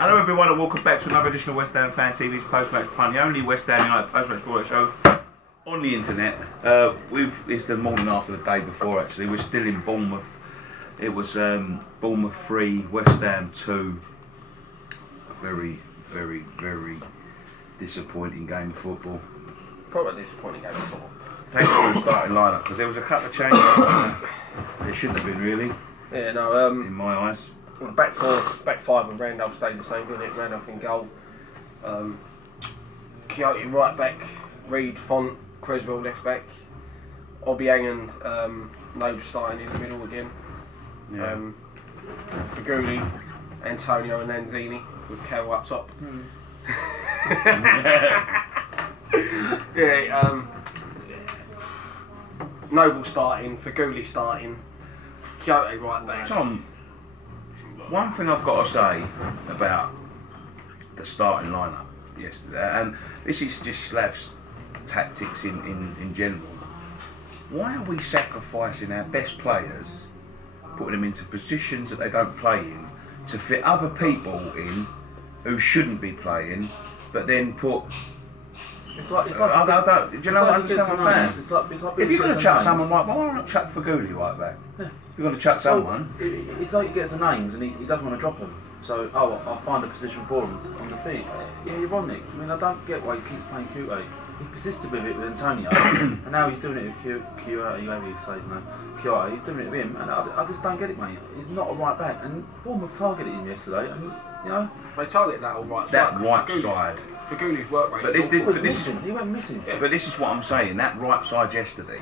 Hello everyone and welcome back to another edition of West Ham Fan TV's Post-Match Pint, the only West Ham United post-match football show on the internet. It's the morning after the day before actually. We're still in Bournemouth. It was Bournemouth 3, West Ham 2. A very, very, very disappointing game of football. Probably disappointing game of football. Take us through the starting lineup because there was a couple of changes. There shouldn't have been really. Yeah, no. In my eyes. Back five, and Randolph stayed the same, didn't it? Randolph in goal. Quixote right back. Reed, Font, Creswell left back. Obiang and Noble starting in the middle again. Yeah. Faguli, Antonio and Lanzini with Carroll up top. Noble starting, Faguli starting, Quixote right back. Tom, one thing I've got to say about the starting lineup yesterday, and this is just Slav's tactics in general. Why are we sacrificing our best players, putting them into positions that they don't play in, to fit other people in who shouldn't be playing, but then put? It's like do you know what I'm saying? It's like If you're going to chuck someone right back, why not chuck Faguli right back? Yeah. You're going to chuck someone. It's like he gets the names and he doesn't want to drop them. So, I'll find a position for him on the feet. Yeah, you're on, Nick. I mean, I don't get why he keeps playing Quixote. He persisted with it with Antonio, and now he's doing it with Quixote, however you say his name. Quixote, he's doing it with him, and I just don't get it, mate. He's not a right back, and Bournemouth targeted him yesterday, and, you know... They targeted that all right side. That right side. Faguli's work rate. He went missing. Yeah. But this is what I'm saying, that right side yesterday,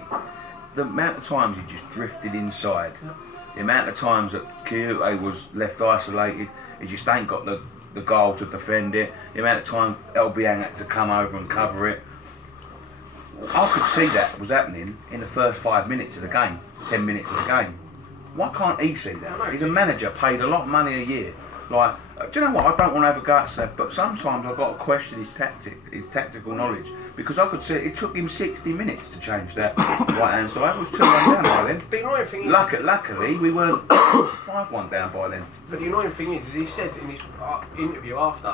the amount of times he just drifted inside, the amount of times that Quixote was left isolated, he just ain't got the goal to defend it, the amount of times LBang had to come over and cover it. I could see that was happening in the first 5 minutes of the game, 10 minutes of the game. Why can't he see that? He's a manager, paid a lot of money a year. Like, do you know what? I don't want to have a go at Slav, but sometimes I've got to question his tactical knowledge, because I could see it took him 60 minutes to change that right hand side. It was 2-1 down by then. The annoying thing is, luckily, we weren't 5-1 down by then. But the annoying thing is he said in his interview after,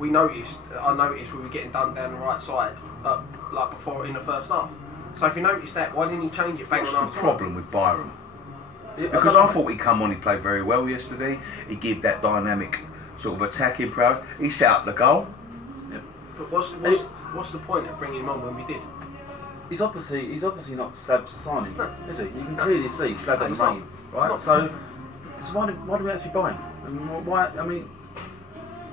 I noticed we were getting done down the right side, like before in the first half. So if you noticed that, why didn't he change it back on half time? What's the problem with Byram? Because I thought he come on, he played very well yesterday. He gave that dynamic sort of attacking prowess. He set up the goal. Yep. But what's the point of bringing him on when we did? He's obviously not Slav's signing, is he? You can clearly see Slav doesn't rate him, right? Not. So why do we actually buy him? I mean,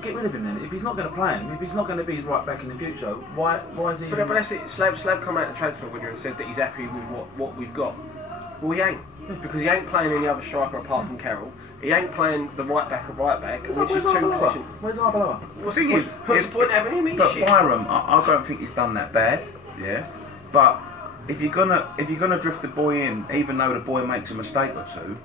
get rid of him then. If he's not going to play him, if he's not going to be right back in the future, why is he? But that's it. Slav come out of the transfer window and said that he's happy with what we've got. Well, he ain't. Because he ain't playing any other striker apart from Carroll. He ain't playing the right back, which is two positions. Where's Arbeloa? What's the point of having him? But Byram, I don't think he's done that bad. Yeah. But if you're gonna drift the boy in, even though the boy makes a mistake or two,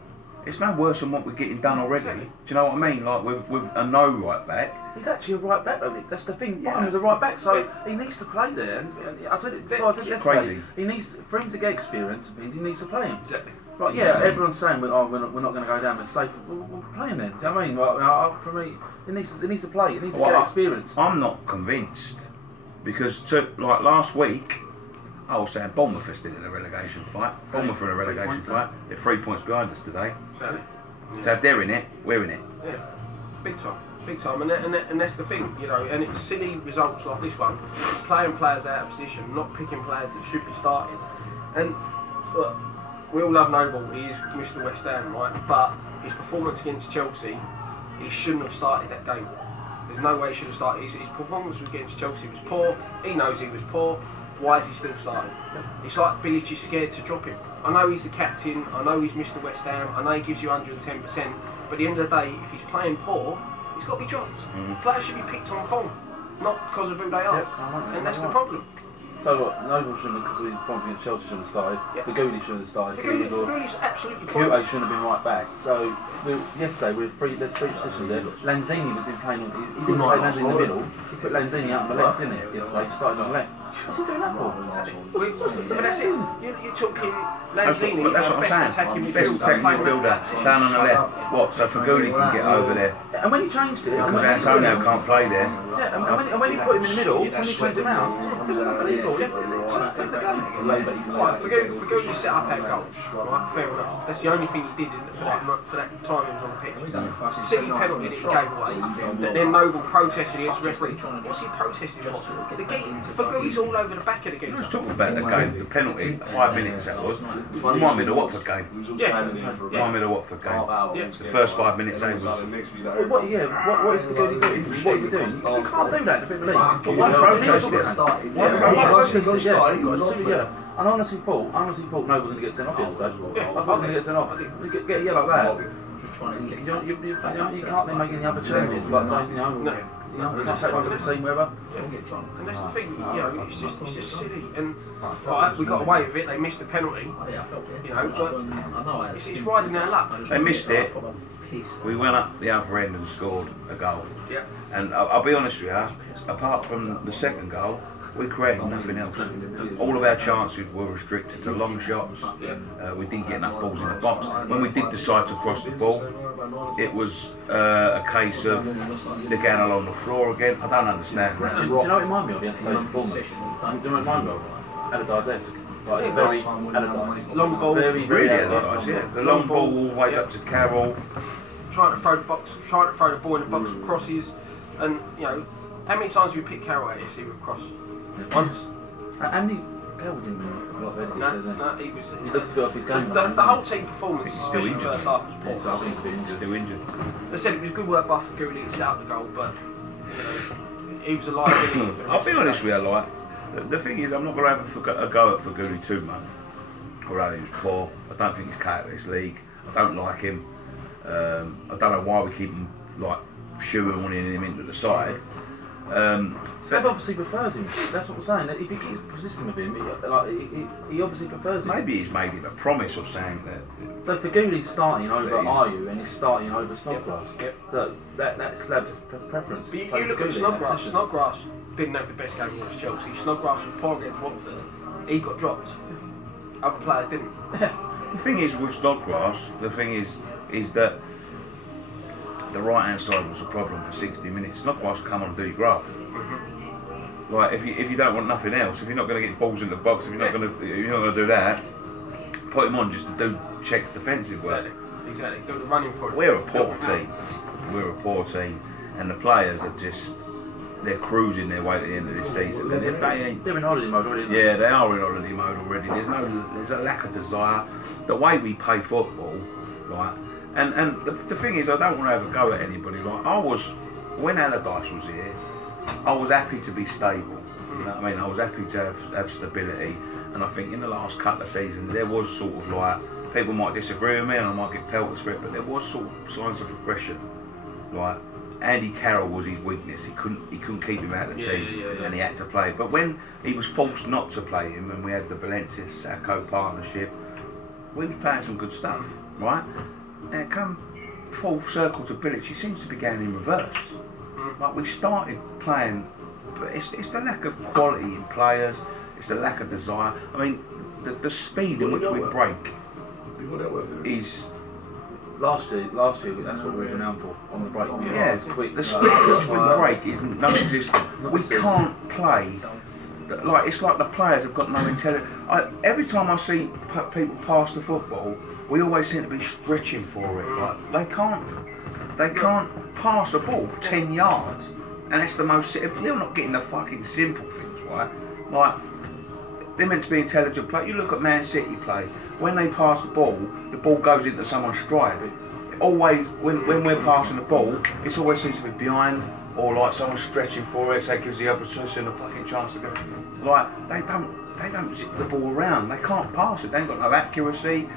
it's no worse than what we're getting done already. Exactly. Do you know what I mean? Like with a no right back. He's actually a right back, though. That's the thing. Yeah. Byram's a right back, so he needs to play there. And I said it before. I said it yesterday. Crazy. He needs, for him to get experience, it means he needs to play him. Exactly. Right, yeah, everyone's saying, we're not going to go down with safe. We'll play him then. Do you know what I mean? Like, for me, he needs to play. He needs to get experience. I'm not convinced, because like last week, I was saying Bournemouth are still in a relegation fight. Bournemouth are in a relegation fight. They're 3 points behind us today. So if they're in it, we're in it. Yeah, big time, and that's the thing, you know. And it's silly results like this one, playing players out of position, not picking players that should be starting. And look, we all love Noble. He is Mr. West Ham, right? But his performance against Chelsea, he shouldn't have started that game. There's no way he should have started. His performance against Chelsea was poor. He knows he was poor. Why is he still starting? It's like Bilic is scared to drop him. I know he's the captain. I know he's Mr. West Ham. I know he gives you 110%. But at the end of the day, if he's playing poor, he's got to be dropped. Players should be picked on form, not because of who they are. And that's the problem. So what? Noble shouldn't have, because his performance against Chelsea shouldn't have started. Yeah. Faguli shouldn't have started. Faguli's absolutely Quixote shouldn't have been right back. So yesterday there's three positions there. Lanzini was been playing. He didn't play Lanzini in the middle. He put Lanzini out on the left, didn't he? Yesterday, he started on the left. What's he doing that for? But that's it. You're talking Lanzini, That's what I'm best saying. attacking Best midfielder. attacking midfielder, down on the left. What? So Faguli can get over there. And when he changed it, Because Antonio can't play there. yeah, and when he put him in the middle, when he changed him out, it was unbelievable. He took the game. Right, Faguli set up our goal. Right, fair enough. That's the only thing he did for that time he was on the pitch. It's a silly penalty that he gave away. Then Noble protested against the referee. What's he protesting for? Faguli's all over the back of the game. Let's talk about the game, the penalty, 5 minutes that was. Remind me of the Watford game. Yeah. Remind me of the Watford game. Yeah. The first 5 minutes they was. What is the good doing? What is he doing? You can't do that in a bit of a league. But one protested it. Yeah. And I honestly thought Noble's going to get sent off yesterday. Yeah. I thought he was going to get sent off. Get a yellow like that. You can't then make any other changes. Like, you can't take one to the team, whatever. And that's the thing, it's just silly. And we got away with it. They missed the penalty, but it's riding their luck. They missed it. We went up the other end and scored a goal. Yeah. And I'll be honest with you, apart from the second goal, we created nothing else. All of our chances were restricted to long shots. We didn't get enough balls in the box. When we did decide to cross the ball, it was a case of they're going along the floor again. I don't understand that. Do you know what it reminded me of yesterday's performance? Do you know what it reminded me of? Allardyce-esque. Like, very Allardyce. Long ball. Really Allardyce, yeah. The long ball always up to Carroll. Trying to throw the ball in the box with crosses. And, how many times have we picked Carroll out here, see with cross? Once. How many? Carroll didn't win a lot of No, he was. He looks a bit off his game. The whole team performance, especially the first half, was poor. So I think he's a bit injured. Still injured. They said it was good work by Faguli to set out the goal, but he was a liability. I'll be honest with you, like, the thing is, I'm not going to have a go at Faguli too much. Although he was poor, I don't think he's cut out of this league. I don't like him. I don't know why we keep him like shoehorning him into the side. Seb obviously prefers him. That's what I'm saying. If he keeps persisting with him, he obviously prefers him. Maybe he's made him a promise of saying that. So Faguli's starting over Ayew and he's starting over Snodgrass. Yep. So that's Slab's preference. But you look at Snodgrass. Snodgrass didn't have the best game against Chelsea. Snodgrass was poor against Watford. He got dropped. Other players didn't. The thing is with Snodgrass, is that the right hand side was a problem for 60 minutes. Snodgrass come on and do your graft. Like if you don't want nothing else, if you're not going to get balls in the box, if you're not going to do that, put him on just to do checks defensive work. Exactly. Do the running for it. We're a poor team, and the players are they're cruising their way to the end of this season. They're in holiday mode already. Yeah, they are in holiday mode already. There's a lack of desire. The way we play football, right? And the thing is, I don't want to have a go at anybody. Like when Allardyce was here, I was happy to be stable. You know what I mean? I was happy to have stability. And I think in the last couple of seasons, there was sort of like, people might disagree with me and I might get pelters for it, but there was sort of signs of progression. Like Andy Carroll was his weakness. He couldn't keep him out of the team, and he had to play. But when he was forced not to play him, and we had the Valencia-Sacco partnership, we was playing some good stuff, right? And come full circle to Bilic, he seems to be going in reverse. Like we started playing, but it's the lack of quality in players. It's the lack of desire. I mean, the speed in which we break is. Last year, that's what we were renowned for on the break. Yeah, the speed in which we break is non-existent. We can't play. Like it's like the players have got no intelligence. Every time I see people pass the football, we always seem to be stretching for it. Like they can't pass a ball 10 yards, and it's the most. If you're not getting the fucking simple things right, like they're meant to be intelligent play. You look at Man City play. When they pass the ball goes into someone's stride. Always, when we're passing the ball, it always seems to be behind or like someone stretching for it, so it gives the opposition a fucking chance to go. Like they don't zip the ball around. They can't pass it. They ain't got no accuracy.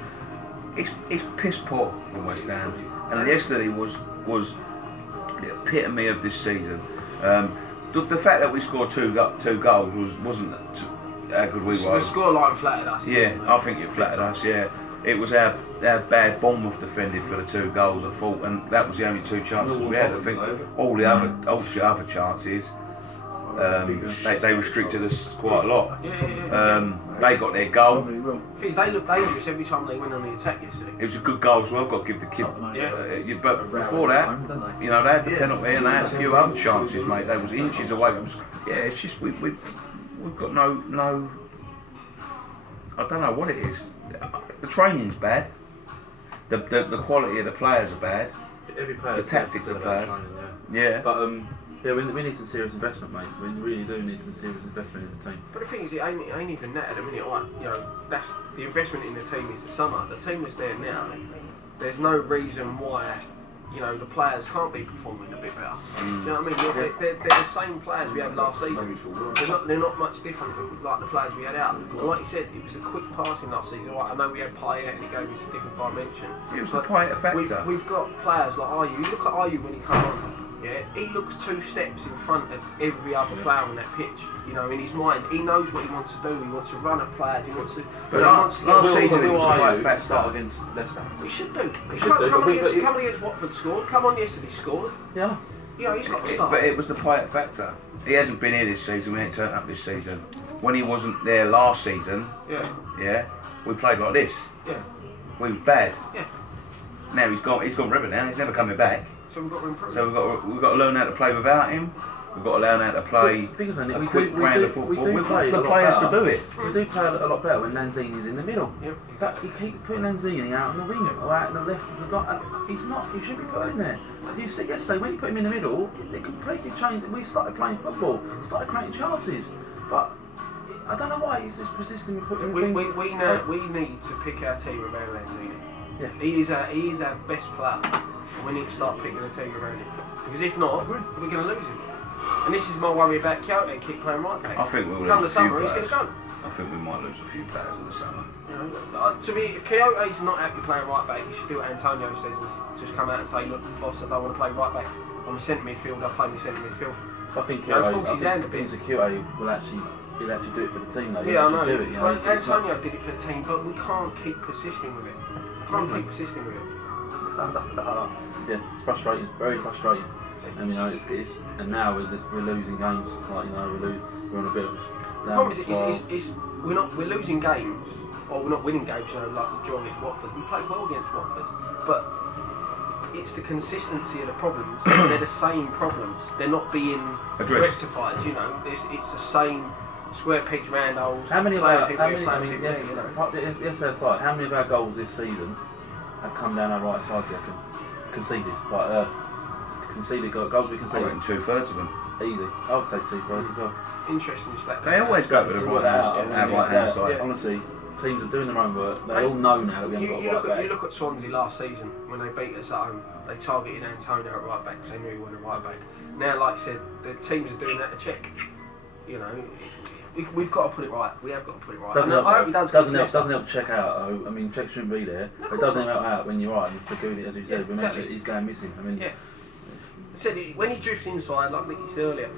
It's piss poor from West Ham. And yesterday was the epitome of this season. The fact that we scored two goals wasn't how good we were. The scoreline flattered us. Yeah, I think it flattered us. Yeah, it was our bad Bournemouth defended for the 2 goals, I thought, and that was the only 2 chances we had. I think all the other chances They restricted us quite a lot. Yeah. They got their goal. Things they looked dangerous every time they went on the attack yesterday. It was a good goal as well. Got to give the kid. But before that, you know, they had the penalty and they had a few other chances, mate. They was inches away from. Yeah, it's just we've got no. I don't know what it is. The training's bad. The quality of the players are bad. Every player. The tactics of the players. Yeah. But yeah, we need some serious investment, mate. We really do need some serious investment in the team. But the thing is, it ain't even that at the minute. Like, you know, that's the investment in the team is the summer. The team that's there now. There's no reason why, you know, the players can't be performing a bit better. Do you know what I mean? They're the same players we had last season. They're not much different from like the players we had out. And like you said, it was a quick passing last season. Right, I know we had Pint and it gave us a different dimension. It was the Pint factor. We've got players like Ayew. You look at Ayew when he come on. Yeah, he looks 2 steps in front of every other player on that pitch. You know, in his mind, he knows what he wants to do. He wants to run at players. He wants to. But last season, it was Ayew quite start against Leicester. He should do. Coming against Watford scored. Come on, yesterday scored. Yeah. You know, he's got to start. But it was the Pint factor. He hasn't been here this season. We ain't turned up this season. When he wasn't there last season, yeah, we played like this. Yeah. We was bad. Yeah. Now he's gone river now. He's never coming back. So we've got to improve. So we've got to learn how to play without him. We've got to learn how to play a quick brand of football. We've got the players to do it. We do play a lot better when Lanzini's in the middle. Yep, exactly. He keeps putting Lanzini out on the wing or out on the left of the dot. He's not. He should be put in there. You see yesterday when you put him in the middle, it completely changed. We started playing football. Started creating chances, but I don't know why he's just persisting with putting. We need to pick our team around Lanzini. Yeah. He is our best player. We need to start picking the team around him. Because if not, we're going to lose him. And this is my worry about Kyoto keep playing right back. I think we'll come lose the a few summer, players. he's going to go. I think we might lose a few players in the summer. You know, to me, if Kyoto's not happy playing right back, he should do what Antonio says and just come out and say, look, boss, I don't want to play right back. I'm a centre midfield. I play my centre midfield. I think Kyoto will actually. He'll actually do it for the team though. Yeah, I know. Do it, you know. Well, Antonio did it for the team, but we can't keep persisting with it. Yeah, it's frustrating, very frustrating. And you know, it's and now we're losing games. Like you know, we're on a bit of. The problem is we're losing games, or we're not winning games. You know, like the draw against Watford. We played well against Watford, but it's the consistency of the problems. They're the same problems. They're not being rectified. You know, it's the same square pegs round holes. How many of our goals this season have come down our right side? Do you reckon? Conceded, conceded goals we conceded. I reckon 2/3 of them. Easy. I would say 2/3 as well. Interesting stat. They always go to the right hand side. Honestly, teams are doing their own work. They all know now that we haven't got a right back. You look at Swansea last season when they beat us at home. They targeted Antonio at right back because they knew he wanted a right back. Now, like I said, the teams are doing that to check. You know, we've got to put it right. We have got to put it right. Doesn't help check out. I mean, check shouldn't be there. It doesn't help out when you're right. And for Goody, as you said, he's going missing. I mean, I said when he drifts inside, like Nicky said earlier,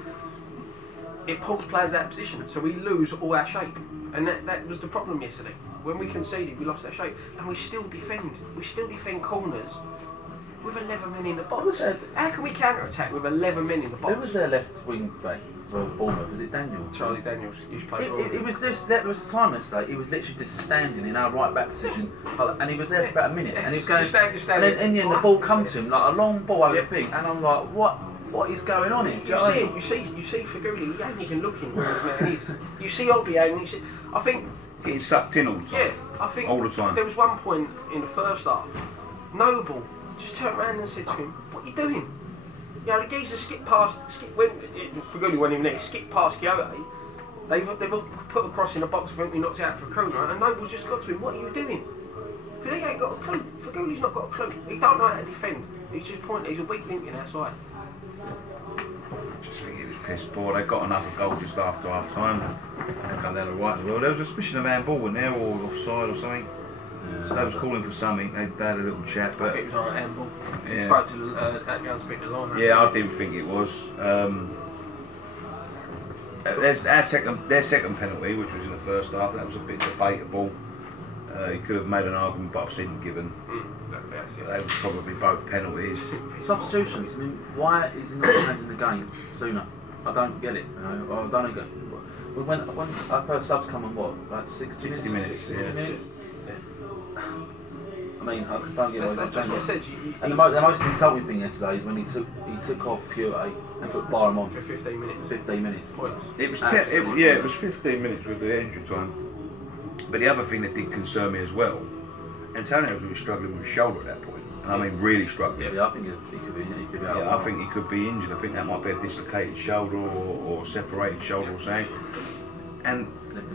it pulls players out of position, so we lose all our shape. And that was the problem yesterday. When we conceded, we lost our shape, and we still defend. We still defend corners with 11 men in the box. How can we counter-attack with 11 men in the box? Who was their left wing back for Bournemouth? Was it Daniel? Charlie Daniels used to play for it was just, that was the time yesterday, he was literally just standing in our right back position, and he was there for about a minute, and he was going, just and then in the end the ball come to him, like a long ball over the thing, and I'm like, what is going on here? You see Faguli, he ain't even looking where his man is. You see Obiang, I think... Getting sucked in all the time. Yeah, I think... All the time. There was one point in the first half, Noble just turned around and said to him, what are you doing? You know, the geezer skipped past, Faguli went in there, skipped past Kyoto. They've put a cross in the box, I think we knocked out for a corner, and Noble just got to him, what are you doing? Because he ain't got a clue. Faguli's not got a clue. He don't know how to defend. He's just pointing, he's a weak link in our side. I just think he was pissed poor. They got another goal just after half time. They come down the right as well. There was a suspicion of handball in there or offside or something. So they was calling for something. They had a little chat. But I think it was on handball. He spoke to that guy and speak to Lorna. Yeah, I didn't think it was. Their second penalty, which was in the first half, that was a bit debatable. He could have made an argument, but I've seen him given. They were probably both penalties. Substitutions. I mean, why is he not changing the game sooner? I don't get it. You know? I don't get. When our first subs come on, what, like 60 minutes? 60 minutes. I mean, I just don't get what That's what I said. And the most insulting thing yesterday is when he took off QA and put Barham on for 15 minutes. 15 minutes. It was it was 15 minutes with the injury time. But the other thing that did concern me as well, Antonio was really struggling with his shoulder at that point, and I mean really struggling. Yeah, I think he could be out. Yeah, I think he could be injured. I think that might be a dislocated shoulder or separated shoulder or something. And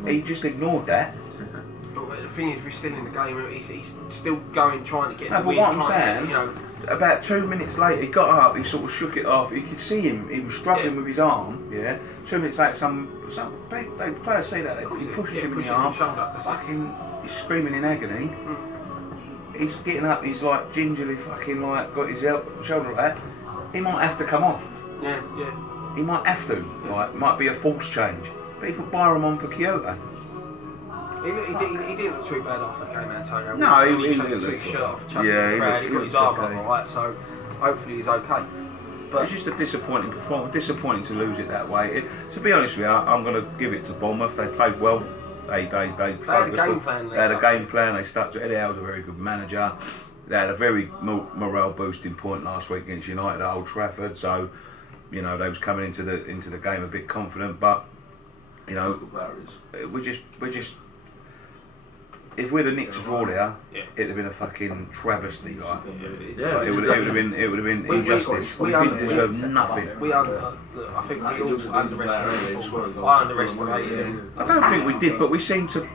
he just ignored that. But the thing is, we're still in the game. He's still going, trying to get. No, but what I'm saying, about 2 minutes later, he got up. He sort of shook it off. You could see him. He was struggling with his arm. Yeah. 2 minutes later, some players see that he pushes him in the arm. Fucking, he's screaming in agony. He's getting up. He's like gingerly fucking like got his shoulder like that. He might have to come off. Yeah. He might have to. Like, might be a false change. But he put Byram on for Kyoto. He didn't look too bad after the game, Antonio. No, he took his shirt off, chucked the crowd, he got his arm up alright, so hopefully he's okay. But it's just a disappointing performance, disappointing to lose it that way. To be honest with you, I'm going to give it to Bournemouth. They played well. They had a game plan. They had a game plan. They stuck to it. Eddie Howe was a very good manager. They had a very morale boosting point last week against United at Old Trafford. So, you know, they was coming into the game a bit confident. But, you know, we're just. If we'd have nicked a draw there, it'd have been a fucking travesty. Like, it would have been injustice. We didn't deserve nothing. I think we all underestimated Bournemouth. I underestimated him. I don't think we did, but we seemed to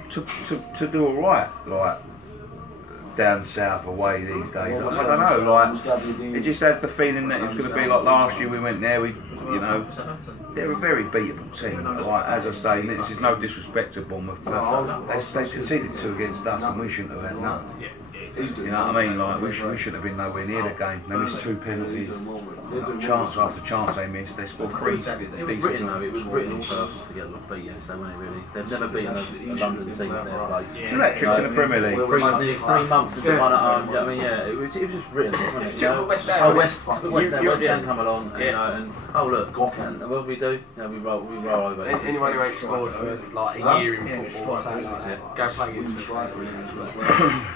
do all right. Like down south away these days. I don't know. Like, it just had the feeling that it was going to be like last year. We went there. They're a very beatable team. Like, as I say, this is no disrespect to Bournemouth, but they conceded 2 against us, and we shouldn't have had none. You know what I mean? Like, we shouldn't have been nowhere near the game. They missed 2 penalties, chance after chance they missed. They scored 3. It was Britain though. It was Britain first to get beat yesterday, wasn't it? Really, they've never beaten a London team in their place. 2 hat-tricks in the Premier League. 3 months since they won at home. I mean, yeah, it was just Britain, wasn't it? West Ham come along, and oh look, and what we do? We roll over. Anyone who ain't scored for like a year in football or something like that, go play in the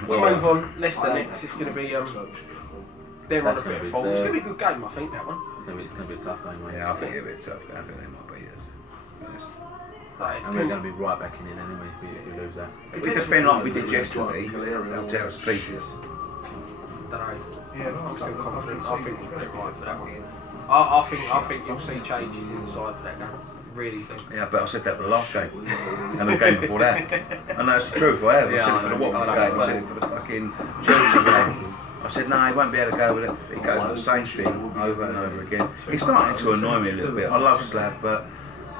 We'll move on. Leicester next. It's going to be they're on a bit of form. It's going to be a good game, I think, that one. It's going to be a tough game, mate. Yeah, I think it'll be a tough game. I think they might be, yes. And we're going to be right back in it anyway if we lose that. If we defend like we did yesterday, they'll tear us to pieces. Don't know. I'm still confident. I think we'll get right for that one. I think you'll see changes in the side for that game. Really do. Yeah, but I said that for the last game and the game before that. And that's the truth. I have. I said it for the Watford game. I said it for the fucking Chelsea game. I said, no, he won't be able to go with it. He goes with the same thing over and over again. It's starting to annoy me a little bit. I love Slav, but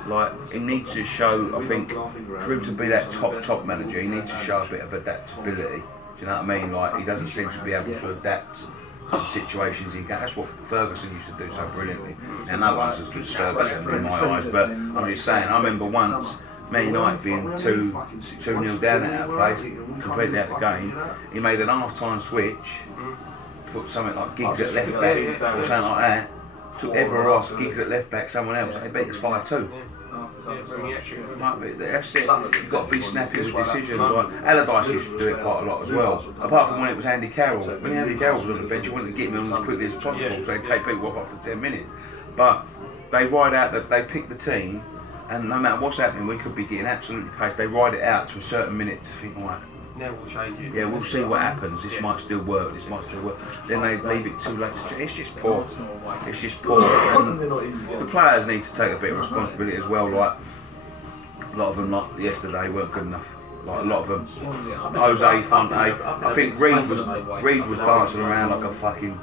like, he needs to show, I think, for him to be that top manager, he needs to show a bit of adaptability. Do you know what I mean? Like, he doesn't seem to be able to adapt to situations he gets. That's what Ferguson used to do so brilliantly. And no one's as good as Ferguson in my eyes, but I'm just saying, I remember once Man United being 2-0 down at our place, completely out of the game. He made an half-time switch, put something like Giggs at left back or something like that, took Ever off, Giggs at left back, someone else, they beat us 5-2. That's it. You've got to be snappy with decisions. Allardyce used to do it quite a lot as well. Apart from when it was Andy Carroll. When Andy Carroll was on the bench, he wanted to get me on as quickly as possible, so they'd take people off after 10 minutes. But they ride out that they pick the team, and no matter what's happening, we could be getting absolutely paced. They ride it out to a certain minute to think, right, now we'll change it. Yeah, we'll see what happens. This might still work. Then they leave it too late. It's just poor. It's just poor. And the players need to take a bit of responsibility as well. Like, a lot of them, like yesterday, weren't good enough. Like, a lot of them. Jose Fonte. I think Reed was dancing around like a fucking,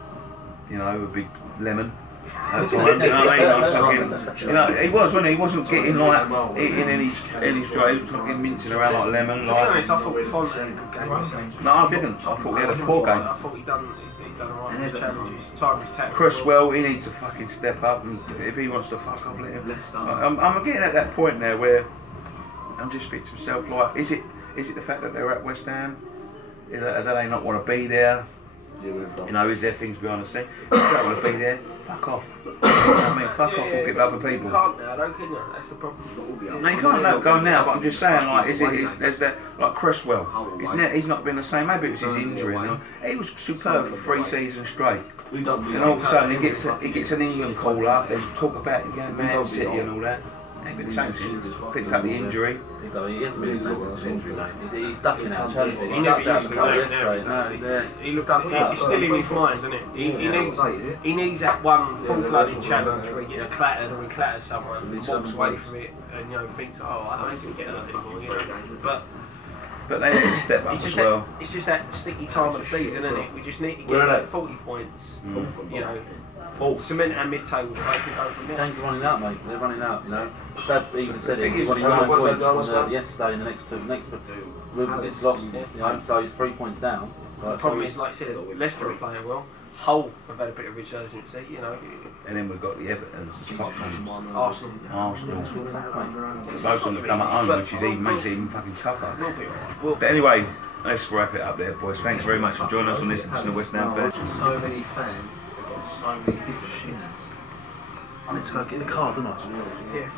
a big lemon. At times, you know what I mean? He was, wasn't he? He wasn't getting like eating any straight. He was fucking mincing around like a lemon. To be honest, I thought Fonte had a good game. No, I didn't. I thought he had a poor game. I thought he done alright with his challenges. Time his tackle. Cresswell, he needs to fucking step up, and if he wants to fuck off, let him. I'm getting at that point now where I'm just thinking to myself, like, is it the fact that they're at West Ham? Do they not want to be there? You know, is there things behind the scenes? If you don't want to be there, fuck off. You know what I mean? Fuck off or get other people. You can't now, though, can you? That's the problem. No, you can't go now, but I'm just saying, like, there's that, like Cresswell. He's not been the same. Maybe it was his injury. You know? He was superb for 3 seasons straight. And all of a sudden he gets an England call up. There's talk about him going Man City and all that. Ain't been the same since. Picked up the injury. He hasn't been the same since his injury, mate. He's stuck in our challenge. He never used to go yesterday. He looks he's still in his mind, isn't it? He needs that one full-blooded challenge where he gets clattered or he clatters someone and walks away from it and thinks, oh, I don't think get hurt anymore. But they need to step up as well. It's just that sticky time of the season, isn't it? We just need to get like 40 points. Cement our mid-table. Games are running out, mate. They're running out. You know, Sad even said it. He's running 9 points yesterday. In the next it's lost. You know, so he's 3 points down. The problem is, like I said, Leicester are playing well. Hull have had a bit of resurgency, And then we've got the Evertons, Tottenham, Arsenal. Most of them come at home, which makes it even fucking tougher. But anyway, let's wrap it up there, boys. Thanks very much for joining us on this edition of West Ham Fair. So many fans, they've got so many different opinions. I need to go get the card, don't I? Yeah.